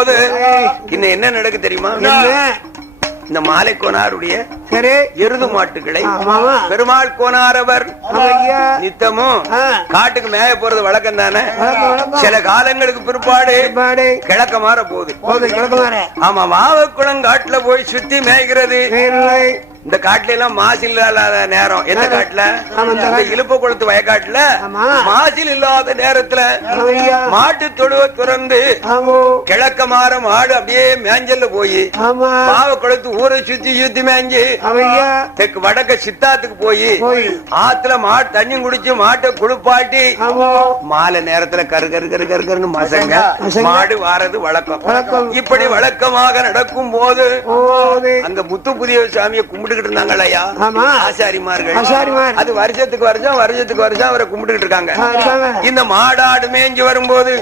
போது இன்னும் என்ன நடக்கு தெரியுமா? இந்த மாலை கோனாருடைய எருது மாட்டுகளை பெருமாள் கோனாரவர் ஐயா. நித்தமும். காட்டுக்கு மேய போறது வழக்கம் தானே? சில காலங்களுக்கு பிற்பாடு பாடு கிழக்க மாற போகுது. ஆமா வாவக்குளம் காட்டுல போய் சுத்தி மேய்கிறது. இந்த காட்டுல எல்லாம் மாசில் இல்லாத நேரம். எந்த காட்டுல? இழுப்ப குளத்து வயக்காட்டுல. மாசில் இல்லாத நேரத்துல மாட்டு தொழுவ துறந்து கிழக்க மாற மாடு அப்படியே மேஞ்சல்ல போய் ஆமா. பாவ குளத்து ஊரை சுத்தி சுத்தி அவையா தெற்கு வடக்க சித்தாத்துக்கு போய் ஆத்துல மாட்டு தண்ணி குடிச்சு மாட்டை குளிப்பாட்டி மாலை நேரத்துல கரு கரு கரு கரு கருன்னு மசங்க. மாடு வாரது வழக்கம். இப்படி வழக்கமாக நடக்கும் போது அங்க முத்து புதிய சாமியை கும்பிட்டுக்கிட்டு இருந்தாங்களா ஐயா? ஆமா. ஆசாரிமார்கள். ஆசாரிமார். அது வருஷத்துக்கு வருஷம் வருஷத்துக்கு வருஷம் அவரை கும்பிட்டுக்கிட்டு இருக்காங்க. இருக்காங்க. இந்த மாடாடு மேய்ஞ்சு வரும்போது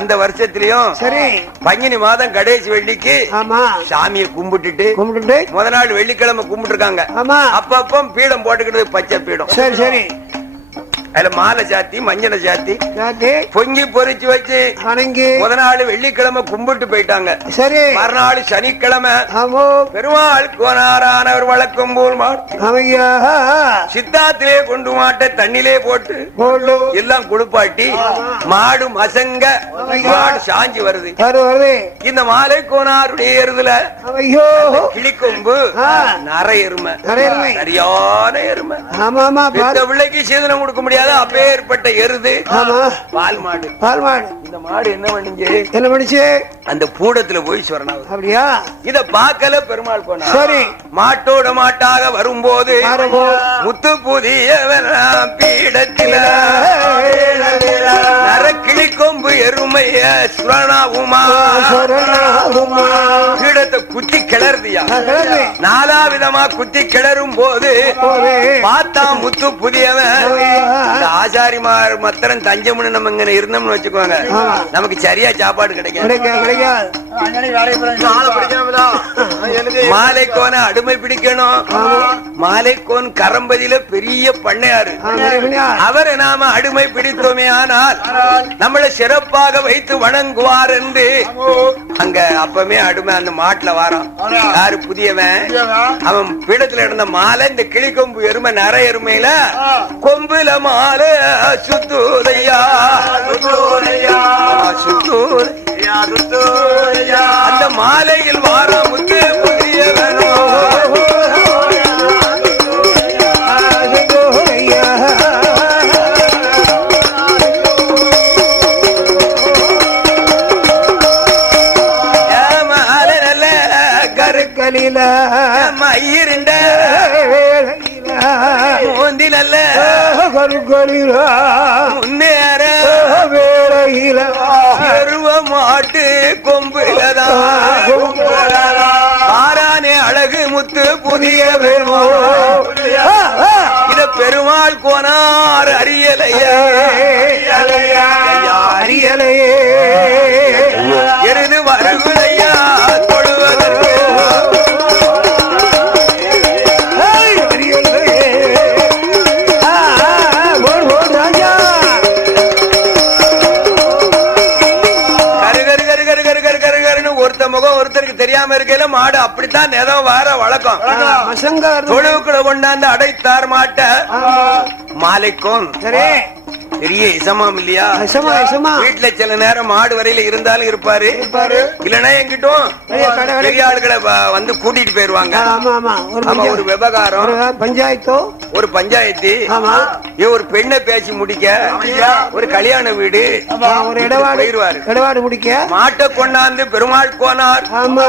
அந்த வருஷத்திலயும் சரி. பங்கினி மாதம் கடைசி வெள்ளிக்கு சாமியை கும்பிட்டுட்டு கும்பிட்டுட்டு. முத நாள் வெள்ளிக்கிழமை கும்பிட்டுருக்காங்க. ஆமா. அப்பப்போ பீடம் போட்டுக்கிட்டு பச்சை பீடம். சரி சரி. அதுல மாலை சாத்தி மஞ்சளை சாத்தி பொங்கி பொரிச்சு வச்சு முத நாள் வெள்ளிக்கிழமை கும்பிட்டு போயிட்டாங்க. சரி. மறுநாள் சனிக்கிழமை பெருமாள் கோனாரானவர் வழக்கம் போல் சித்தாத்திலே கொண்டு மாட்ட தண்ணிலே போட்டு போடு. எல்லாம் குளிப்பாட்டி மாடு மசங்க மாடு சாஞ்சி வருது. வரு வருது. இந்த மாலை கோனாருடைய எருதுல கிளிக்கொம்பு ஆ. நர எருமை. நிறைய எருமை. சரியான எருமை. பிள்ளைக்கு சீதனம் கொடுக்க முடியாது. அப்பேற்பட்ட எருது. பால் மாடு. பால் மாடு. இந்த மாடு என்ன பண்ணுச்சு என்ன பண்ணிச்சு அந்த பூடத்துல போய் சொரணாவது அப்படியா? இத பார்க்கல பெருமாள் போனா. சரி. மாட்டோட மாட்டாக வரும்போது முத்து புதிய பீடத்தில. சுரணாவுமா சரணாகுமா. பீடத்தை குத்தி கிளறுதியா. நாலா விதமா குத்தி கிளறும் போது. பார்த்தா முத்து புதியவன் இந்த ஆசாரிமார் மத்திரம் தஞ்சம்னு நம்ம இங்க இருந்தோம்னு வச்சுக்கோங்க. நமக்கு சரியா சாப்பாடு கிடைக்கும் மாலைக்கோன அடிமை பிடிக்கணும் மாலைக்கோன் கரம்பதியில பெரிய பண்ணையாரு? அவரை நாம அடிமை பிடித்தோமே ஆனால் நம்மளை சிறப்பாக வைத்து வணங்குவார் என்று அங்க அப்பமே அடிமை அந்த மாட்டுல வாரான். யாரு புதியவன்? அவன் பீடத்துல இருந்த மாலை இந்த கிளிக்கொம்பு எருமை நர எருமையில கொம்புல மாலை சுத்துதையா. சுத்தூர் அந்த மாலையில் வார முத்து புதியவனோ முன்னேற வேளையில எருவ மாட்டு கொம்புலதான் ஆரானே அழகு முத்து புதிய இத பெருமாள் கோனார் அரியலையா. அரியலையே. மாடு அப்படித்தான் நிதம் வார வழக்கம். தொழுவுக்குள்ள கொண்டாந்து அடைத்தார் மாட்ட. மாலைக்கும் சரி பெரிய இசமாம் இல்லையா? இசமா இசமா வீட்டுல சில நேரம் மாடு வரையில இருந்தாலும் இருப்பாரு. இருப்பாரு. இல்லனா எங்கிட்டும் பெரிய ஆளுகளை வந்து கூட்டிட்டு போயிருவாங்க. ஆமா ஒரு விவகாரம். பஞ்சாயத்தோ? ஒரு பஞ்சாயத்து. ஆமா. ஒரு பெண்ணை பேசி முடிக்க. ஒரு கல்யாண வீடு. ஒரு இடவாடு போயிருவாரு. இடவாடு முடிக்க. மாட்டை கொண்டாந்து பெருமாள் கோனார். ஆமா.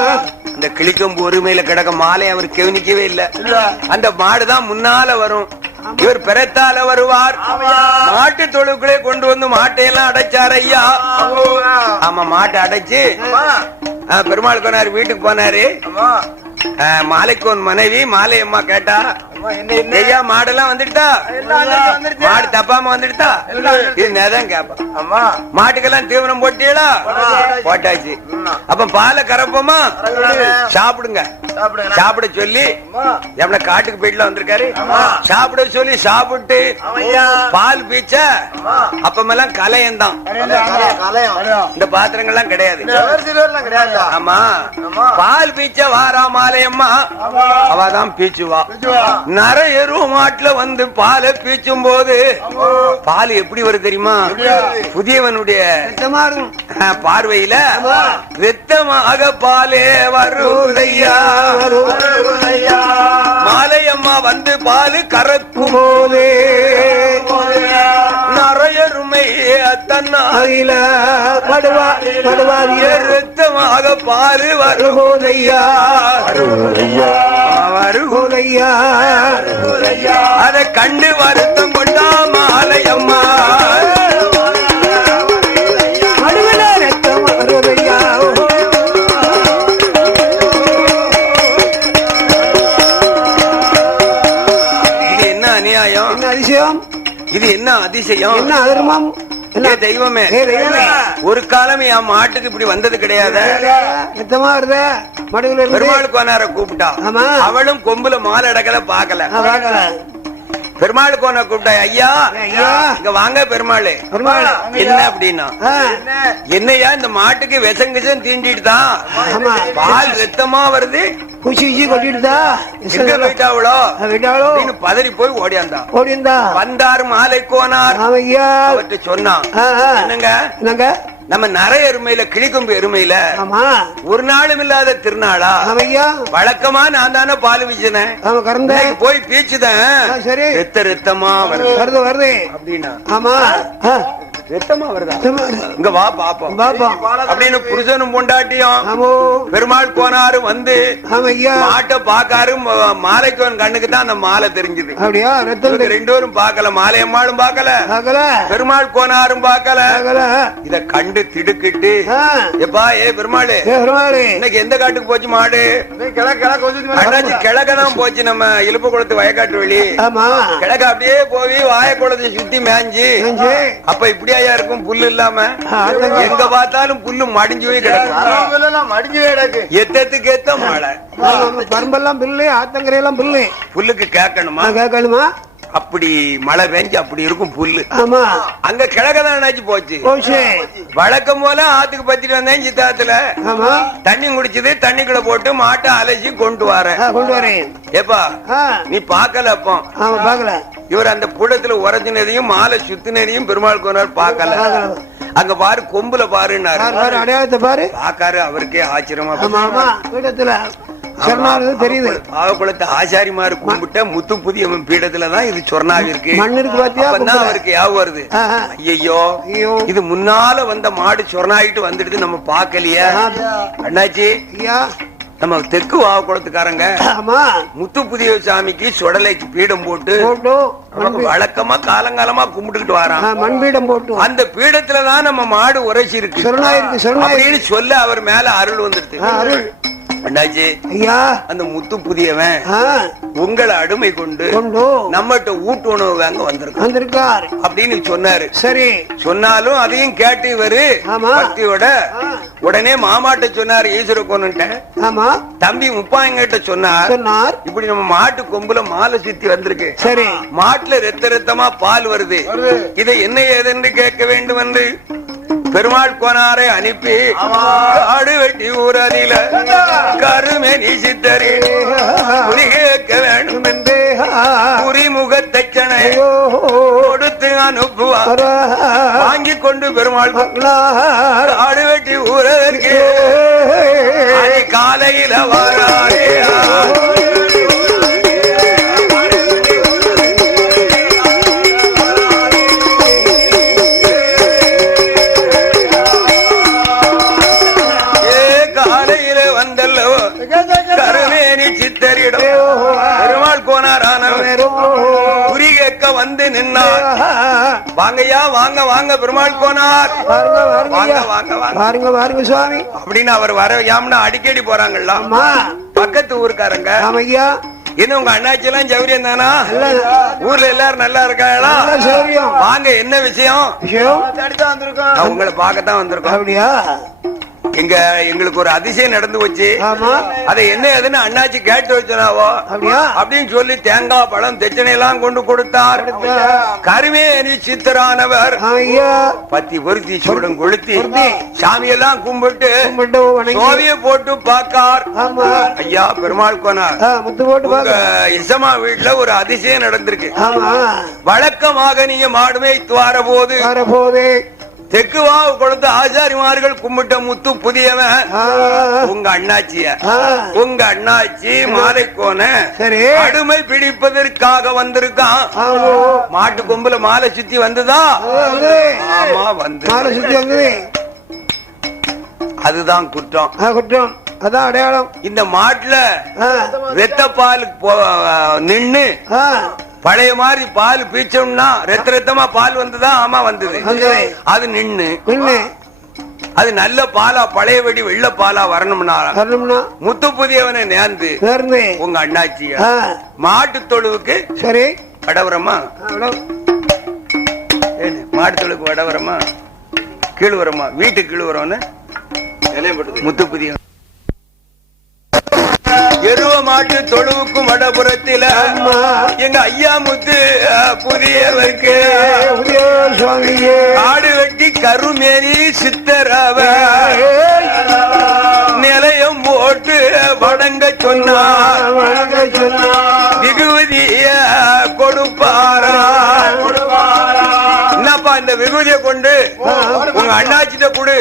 அந்த கிளிக்கம்பு ஒருமையில கிடக்க மாலை அவர் கவனிக்கவே இல்ல. அந்த மாடுதான் முன்னால வரும். இவர் பிறத்தால வருவார். மாட்டு தொழுக்குள்ளே கொண்டு வந்து மாட்டையெல்லாம் அடைச்சார் ஐயா. ஆமா மாட்டை அடைச்சு பெருமாள் போனாரு வீட்டுக்கு போனாரு. மாலைக்கோன் மனைவி மாலை அம்மா கேட்டா ஐயா மாடெல்லாம் வந்துடுதா? மாடு தப்பாம வந்துடுதா? இது நேதான் கேப்பா மாட்டுக்கெல்லாம் தீவனம் போட்டீங்களா போட்டாச்சு. அப்ப பாலை கறப்போமா? சாப்பிடுங்க. சாப்பிடுங்க. சாப்பிட சொல்லி அம்மா. எவன காட்டுக்கு போயிட்டுல வந்திருக்காரு? சாப்பிட சொல்லி சாப்பிட்டு. பால் பீச்ச. அப்பமெல்லாம் கலையந்தான் கலையம், கலையம். இந்த பாத்திரங்கள்லாம் கிடையாது? ஆமா. பால் பீச்ச வாரா மாலையம்மா. அவதான் பீச்சுவா. நர எருவு மாட்டுல வந்து பாலை பீச்சும் போது பால் எப்படி வருது தெரியுமா? புதியவனுடைய பார்வையில ரத்தமாக பாலே வருதையா. மாலையம்மா வந்து பாலு கறக்கும் போதே நரையருமை அகில படுவா படுவாதிய ரத்தமாக பாரு வருகோதையா வருகோ போதையா அதை கண்டு வருத்தம் கொண்டா மாலையம்மா. இது என்ன அதிசயம்? என்ன அதர்மம் தெய்வமே. ஒரு காலம் என் மாட்டுக்கு இப்படி வந்தது கிடையாது. பெருமாள் கோனார கூப்பிட்டா. அவளும் கொம்புல மாலை அடக்கல பாக்கல பெருமாள் கோன கூப்பிட்டா ஐயா. இங்க வாங்க பெருமாள். என்ன அப்படின்னா என்னையா இந்த மாட்டுக்கு விஷம் கிசம் தீண்டிட்டு தான் ஆமா. பால் ரத்தமா வருது. குச்சி குச்சி கொட்டிட்டுதா எங்க போயிட்டாவளோ? பதறி போய் ஓடியாந்தா. ஓடிந்தா வந்தார் மாலை கோனார். அவர்கிட்ட சொன்னான். என்னங்க? என்னங்க? நம்ம நரை எருமையில கிளிக்கொம்பு எருமையில ஆமா. ஒரு நாளும் இல்லாத திருநாளா? வழக்கமா நான் தானே பால் வீசினேன். போய் பீச்சுதான். ரத்த ரத்தமா வருது. வருது அப்படின்னா. ஆமா. ஆ, ரத்தமா வருதா. இங்க வா பாப்போம். அப்படின்னு புருஷனும் பொண்டாட்டியும் பெருமாள் போனாரு வந்து மாட்டை பாக்காரு ம- மாலைக்கோன் கண்ணுக்கு தான் அந்த மாலை தெரிஞ்சது. அப்படியா? ரெண்டு பேரும் பார்க்கல மாலையம்மாளும் பார்க்கல. ஆகல பெருமாள் கோனாரும் பார்க்கல. ஆகல இத கண்டு திடுக்கிட்டு எப்பா ஏ பெருமாளு இன்னைக்கு எந்த காட்டுக்கு போச்சு மாடு? கிழக்கதான் போச்சு நம்ம இழுப்பு குளத்து வயக்காட்டு வழி. ஆமா. கிழக்க அப்படியே போய் வாய குளத்தை சுத்தி நெஞ்சு. அப்ப இப்படியா இருக்கும் புல்லு இல்லாம. எங்க பார்த்தாலும் புல்லு மடிஞ்சு போய் கிடக்கும் மடிஞ்சு கிடக்கு. எத்தத்துக்கு ஏத்த மழை? பரம்பெல்லாம் பில்லு ஆத்தங்கரையெல்லாம் பில்லு. புல்லுக்கு கேட்கணுமா? கேட்கணுமா? அப்படி மழை பெஞ்சு அப்படி இருக்கும் புல்லு. ஆமா. அங்க கிழக்கதான் என்னாச்சு போச்சு? வழக்கம் போல ஆத்துக்கு பத்திட்டு வந்தேன் சித்தாத்துல தண்ணி குடிச்சது தண்ணிக்குள்ள போட்டு மாட்டை அலசி கொண்டு வரேன். ஏப்பா நீ பாக்கல அப்போ? பாக்கல இவர் அந்த புடத்துல உரைஞ்சினதையும் மாலை சுத்தினதையும் பெருமாள் கோனார் பாக்கல. அங்க பாரு கொம்புல பாருன்னாரு. பாரு பாரு அடையாளத்தை பாரு. பாக்காரு அவருக்கே ஆச்சரியமா சொன்னாரு தெரியுது. ஆச்சாரிமாரு கும்பிட்ட முத்து புதியவன் பீடத்துல தான் இது சொர்ணாவி இருக்கு. மண் இருக்கு பாத்தியா? அப்பதான் கும்பல. அவருக்கு யாவும் வருது. ஐயோ. இது முன்னால வந்த மாடு சொர்ணாயிட்டு வந்துடுது நம்ம பாக்கலையே அண்ணாச்சி நம்ம தெற்கு வாவக்குளத்துக்காரங்க முத்து புதிய சாமிக்கு சுடலைக்கு பீடம் போட்டு வழக்கமா காலங்காலமா கும்பிட்டுக்கிட்டு வரான். மண் பீடம் போட்டு. அந்த பீடத்துல தான் நம்ம மாடு உரைச்சி இருக்கு சொல்ல அவர் மேல அருள் வந்துருது அண்ணாச்சி ஐயா. அந்த முத்து புதியவன் உங்களை அடிமை கொண்டு கொண்டு. நம்மகிட்ட ஊட்டு உணவு வாங்க வந்திருக்கான் வந்திருக்கார். அப்படின்னு சொன்னாரு. சரி. சொன்னாலும் அதையும் கேட்டு இவரு. பக்தியோட உடனே மாமாட்ட சொன்னாரு ஈஸ்வர கோனுட்ட ஆமா. தம்பி முப்பாயங்கிட்ட சொன்னார். சொன்னார். இப்படி நம்ம மாட்டு கொம்புல மாலை சுத்தி வந்திருக்கு. சரி. மாட்டுல ரத்த ரத்தமா பால் வருது. இதை என்ன ஏதென்று கேட்க வேண்டும் என்று பெருமாள் கோனாரை அனுப்பி காடு வெட்டி ஊரதில கருமெனி சித்தரி குறி கேட்க வேண்டும் என்று குறிமுகத்தச்சனை ஐயோ. கொடுத்து அனுப்புவார். வாங்கி கொண்டு பெருமாள் காடு வெட்டி ஊரதற்கு வாங்க பாருங்க சுவாமி. அப்படின்னு அவர் வர யாம்னா அடிக்கடி போறாங்கல்ல பக்கத்து ஊருக்காரங்க. ஆமையா. இன்னும் உங்க அண்ணாச்சி எல்லாம் ஜவுரியம் தானா? ஊர்ல எல்லாரும் நல்லா இருக்காங்களா? சௌரியம் வாங்க என்ன விஷயம்? உங்களை பார்க்கத்தான் வந்திருக்கோம். அப்படியா? எங்க எங்களுக்கு ஒரு அதிசயம் நடந்து போச்சு. அதை என்ன ஏதுன்னு அண்ணாச்சி கேட்டு வச்சனாவோ? அப்படின்னு சொல்லி தேங்காய் பழம் தெச்சனை எல்லாம் கொண்டு கொடுத்தார். கருமேனி சித்தரானவர். பத்தி பொருத்தி சூடம் கொளுத்தி. சாமியெல்லாம் கும்பிட்டு சோவிய போட்டு ஆமா. ஐயா பெருமாள் கோனார். இசமா வீட்டுல ஒரு அதிசயம் நடந்திருக்கு. வழக்கமாக நீங்க மாடுமை துவார போது வர போதே தெற்கு வாவு கொடுத்த ஆச்சாரிமார்கள் கும்பிட்ட முத்து புதியவன். உங்க அண்ணாச்சிய. உங்க அண்ணாச்சி மாலை கோன சரி. அடுமை பிடிப்பதற்காக வந்திருக்கான். மாட்டு கொம்புல மாலை சுத்தி வந்துதா? ஆமா வந்து மாலை சுத்தி வந்தது. அதுதான் குற்றம். குற்றம். அதான் அடையாளம். இந்த மாட்டுல ஆ, ரத்த பால் நின்னு பழைய மாதிரி பால் பீச்சோம்னா ரத்த ரத்தமா பால் வந்ததா ஆமா வந்தது. அது நின்னு. அது நல்ல பாலா பழையபடி வெள்ள பாலா வரணும்னா வரணும்னா? முத்து புதியவனை நேர்ந்து உங்க அண்ணாச்சிய. ஆ, மாட்டு தொழுவுக்கு சரி. வடவரமா? மாட்டு தொழுவுக்கு வடவரமா? கீழ்வரமா? வீட்டுக்கு கீழ்வரம்னு? முத்து புதியவன். தொழுவுக்கும் வடபுறத்தில. ஆமா. எங்க ஐயா முத்து புதியவருக்கு. காடு வெட்டி கருமேனி சித்தரவ. நிலையம் போட்டு வணங்க சொன்னார். வணங்க சொன்னா விகுதிய கொண்டு உங்க அண்ணாச்சிட்ட கொடு.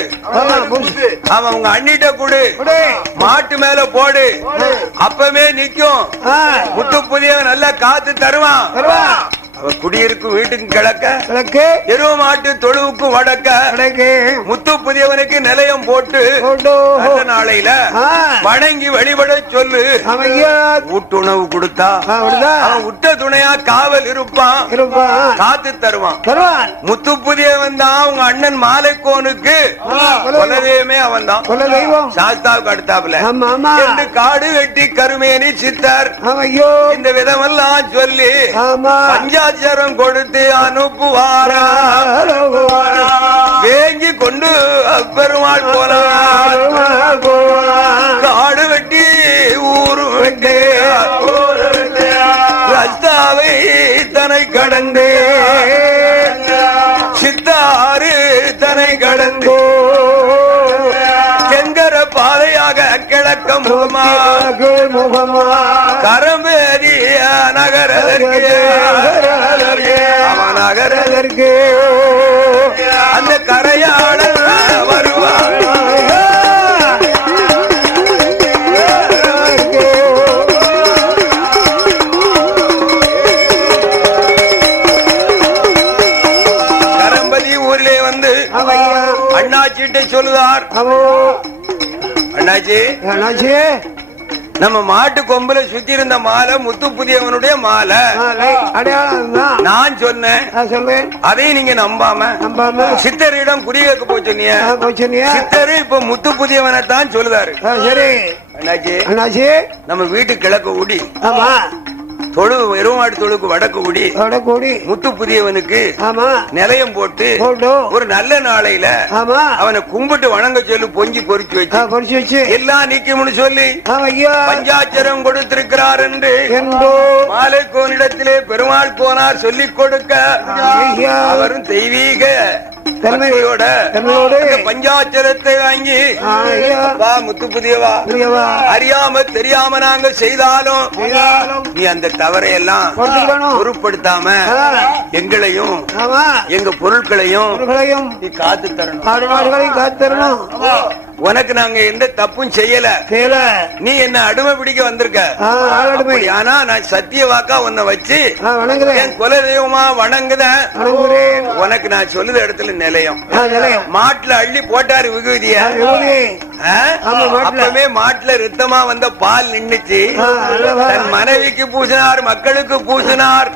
ஆமா, உங்க அண்ணிட்ட கொடு. மாட்டு மேல போடு. அப்பவே நிக்கும். முத்து புதியவன் நல்லா காத்து தருவான். குடியிருக்கும் வீட்டுக்கு கிழக்க கிழக்கு. எருவ மாட்டு தொழுவுக்கும் வடக்க முத்து புதியவனுக்கு நிலையம் போட்டு நாளையில. வணங்கி வழிபட சொல்லு. ஊட்டுணவு கொடுத்தா. அவன் உட்ட துணையா காவல் இருப்பான். இருப்பான். காத்து தருவான். முத்து புதியவன் தான் உங்க அண்ணன் மாலைக்கோனுக்கு. குலதெய்வமே அவன் தான். சாஸ்தாவுக்கு அடுத்தாப்புல. என்று காடு வெட்டி கருமேனி சித்தர். இந்த விதமெல்லாம் சொல்லி ஆமா. பஞ்சாட்சரம் கொடுத்து அனுப்புவாரா? வேங்கி கொண்டு பெருமாள் போனார் காடு வெட்டி ஊரு வெட்டி. ரஸ்தாவை தனை கடந்து. சித்தாறு தனை கடந்து. செங்கர பாதையாக கிழக்க முகமா முகமா கரம்பேறிய நகரதற்கு. அவன் நகரதற்கு. அந்த கரையாளர் சொல்லுதார். அண்ணாச்சி. நம்ம மாட்டு கொம்புல சுத்தி இருந்த மாலை முத்து புதியவனுடைய மாலை. நான் சொன்னேன். அதையும் நீங்க நம்பாம. சித்தரிடம் சொன்னீங்க போச்சுனியா சித்தரு இப்ப முத்து புதியவனை தான் சொல்லுதாரு நம்ம வீட்டு கிழக்கு ஊடி ஆமா. தொழு எருமாடு தொழுக்கு வடக்கு ஊடி அவட கூடி முத்து புதியவனுக்கு ஆமா. நிலையம் போட்டு ஒரு நல்ல நாளையில ஆமா. அவனை கும்பிட்டு வணங்க சொல்லி பொங்கி பொறிச்சு வச்சு. பொறிச்சு வச்சு. எல்லாம் நீக்கும்னு சொல்லி பஞ்சாட்சரம் கொடுத்திருக்கிறார் என்று மாலை கோனிடத்திலே பெருமாள் போனார் சொல்லிக் கொடுக்க. அவரும் தெய்வீக அந்த பஞ்சாட்சரத்தை வாங்கி. வா முத்து புதியவா. அறியாம தெரியாம நாங்க செய்தாலும் நீ அந்த தவறை எல்லாம். பொருட்படுத்தாம. எங்களையும் எங்க பொருட்களையும் நீ காத்து தரணும். மாடுகளையும் காத்தரணும் உனக்கு நாங்க எந்த தப்பும் செய்யல. செய்யல. நீ என்ன அடிமை பிடிக்க வந்திருக்க? ஆனா நான் சத்திய வாக்கா உன்னை வச்சு என் குல தெய்வமா வணங்குதேன் உனக்கு நான் சொல்லுத இடத்துல நிலையம். மாட்டுல அள்ளி போட்டாரு விகுதிய. அப்பவே மாட்டுல. ரத்தமா வந்த பால் நின்னுச்சு? தன் மனைவிக்கு பூசினார் மக்களுக்கு பூசினார்.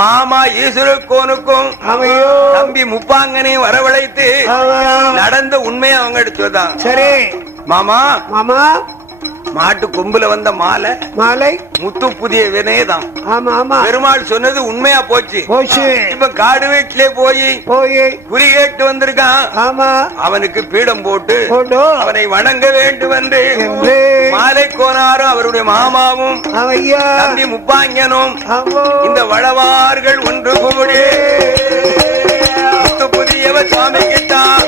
மாமா ஈஸ்வரக்கோனுக்கும் தம்பி முப்பாங்கனையும் வரவழைத்து. நடந்த உண்மையை அவங்க எடுத்துதான் சரி. மாமா மாமா. மாட்டு கொம்புல வந்த மாலை மாலை. முத்து புதிய வினைதான் ஆமா ஆமா. பெருமாள் சொன்னது உண்மையா போச்சு. போச்சு. இப்ப காடு வீட்டிலே போய் போய். குறி கேட்டு வந்திருக்கான். ஆமா. அவனுக்கு பீடம் போட்டு அவனை வணங்க வேண்டும் என்று மாலை கோனாரும் அவருடைய மாமாவும் தம்பி முப்பாங்கனும் இந்த வளவார்கள் ஒன்று கூடி. முத்து புதியவ சுவாமி கிட்டான்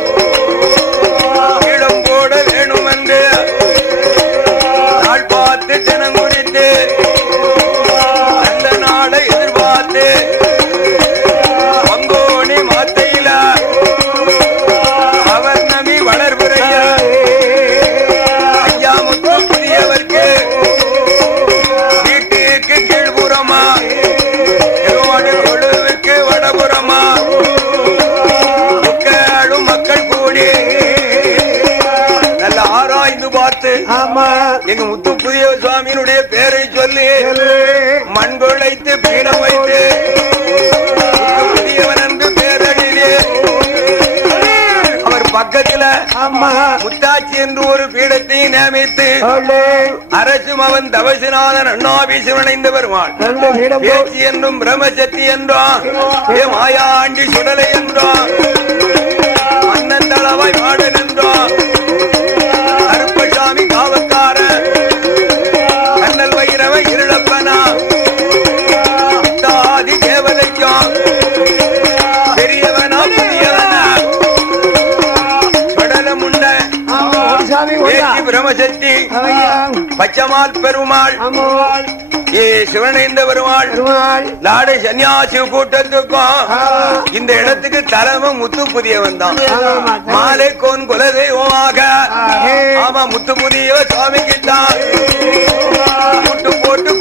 எங்க முத்து புதிய சுவாமியினுடைய பேரை சொல்லி. மண் குழைத்து பீடம் வைத்து. புதியவன் என்று அவர் பக்கத்துல முத்தாச்சி என்று ஒரு பீடத்தை நியமித்து அரசும் அவன் தவசிநாதன் அண்ணாபீசம் இணைந்து வருவான் பேச்சு என்றும் பிரம்மசக்தி என்றான். ஏ மாயாண்டி சுடலை என்றான். மன்னன் தளவாய் மாடன் என்றான். பச்சமால் பெருமாள். ஏ சிவனைந்த பெருமாள். நாடு சன்னியாசி கூட்டத்துக்கும். இந்த இடத்துக்கு தலைமை முத்து புதியவன் தான். மாலை கோன் குலதெய்வமாக. ஆமா முத்து புதிய சுவாமிக்கு தான் முட்டு போட்டு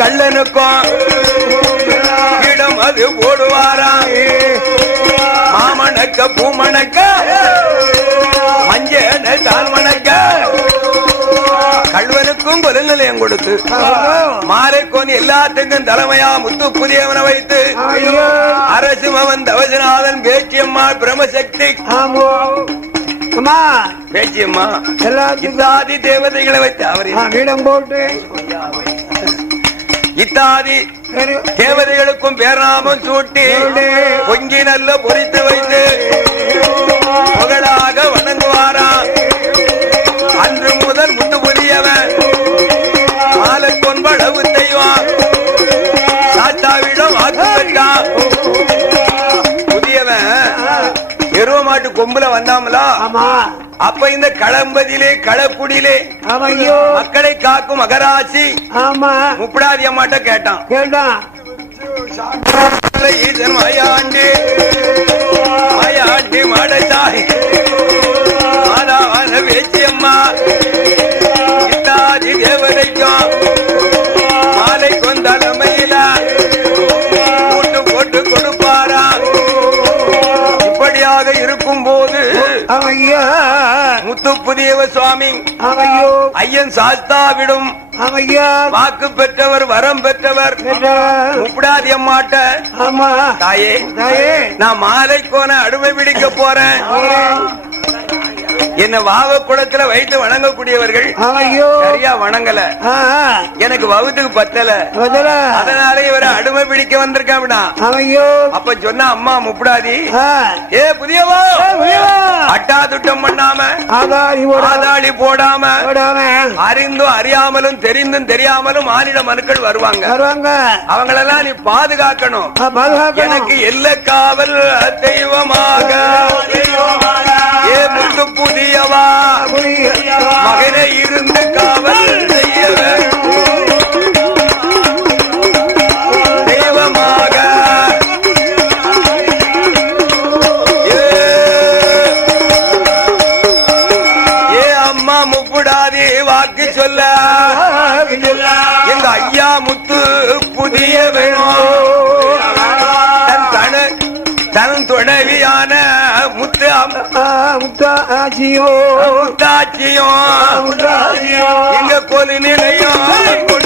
கள்ளனுக்கும் இடம் அது போடுவாராம் மாமணக்க பூமணக்க மஞ்சன தால் மணக்க கல்வனுக்கும் கொலை நிலையம் கொடுத்து மாலைக்கோன் எல்லாத்துக்கும் தலைமையா முத்து புதியவனை வைத்து அரசு அவன் தவசநாதன் பேச்சியம்மா அம்மா பேச்சியம்மா இத்தாதி தேவதைகளை வைத்து அவர் போட்டு. இத்தாதி தேவதைகளுக்கும் பேராமம் சூட்டி பொங்கி நல்ல பொறித்து வைத்து புகழாக வணங்குவாரா? அன்று முதல் முத்து புரியவன் மாலை கொன்பளவு செய்வான். சாத்தாவிடம் வாக்கு பெற்றான் புதியவன் எருவ மாட்டு கொம்புல வந்தாமலா? ஆமா. அப்ப இந்த களம்பதியிலே களக்குடியிலே மக்களை காக்கும் மகராசி ஆமா. முப்படாதி அம்மாட்ட கேட்டான். கேட்டான். ஈசன் மாயாண்டி. முத்து புதியவ சுவாமி. ஐயன் சாஸ்தாவிடும் ஆமா ஐயா வாக்கு பெற்றவர் வரம் பெற்றவர். அம்மாட்ட. ஆமா. தாயே தாயே. நான் மாலை கோன அடிமை பிடிக்க போறேன். என்ன வாவ குளத்துல வைத்து வணங்கக்கூடியவர்கள் சரியா வணங்கல. எனக்கு வகுத்துக்கு பத்தல. அதனால இவரை அடிமை பிடிக்க வந்திருக்காப்டா அப்ப சொன்னா அம்மா முப்படாதி. ஏ புதியவோ? ஏ, புரியவா? அட்டாதுட்டம் பண்ணாம ஆதாளி போடாம அறிந்தும் அறியாமலும் தெரிந்தும் தெரியாமலும் மானிட மனுக்கள் வருவாங்க. அவங்களெல்லாம் நீ பாதுகாக்கணும். எனக்கு எல்ல காவல் தெய்வமாக. ஏ முத்து புதியவா? மகனை இருந்து காவல் முத்தாச்சியும் முத்தாச்சியோ எங்க கொலு நிலையம்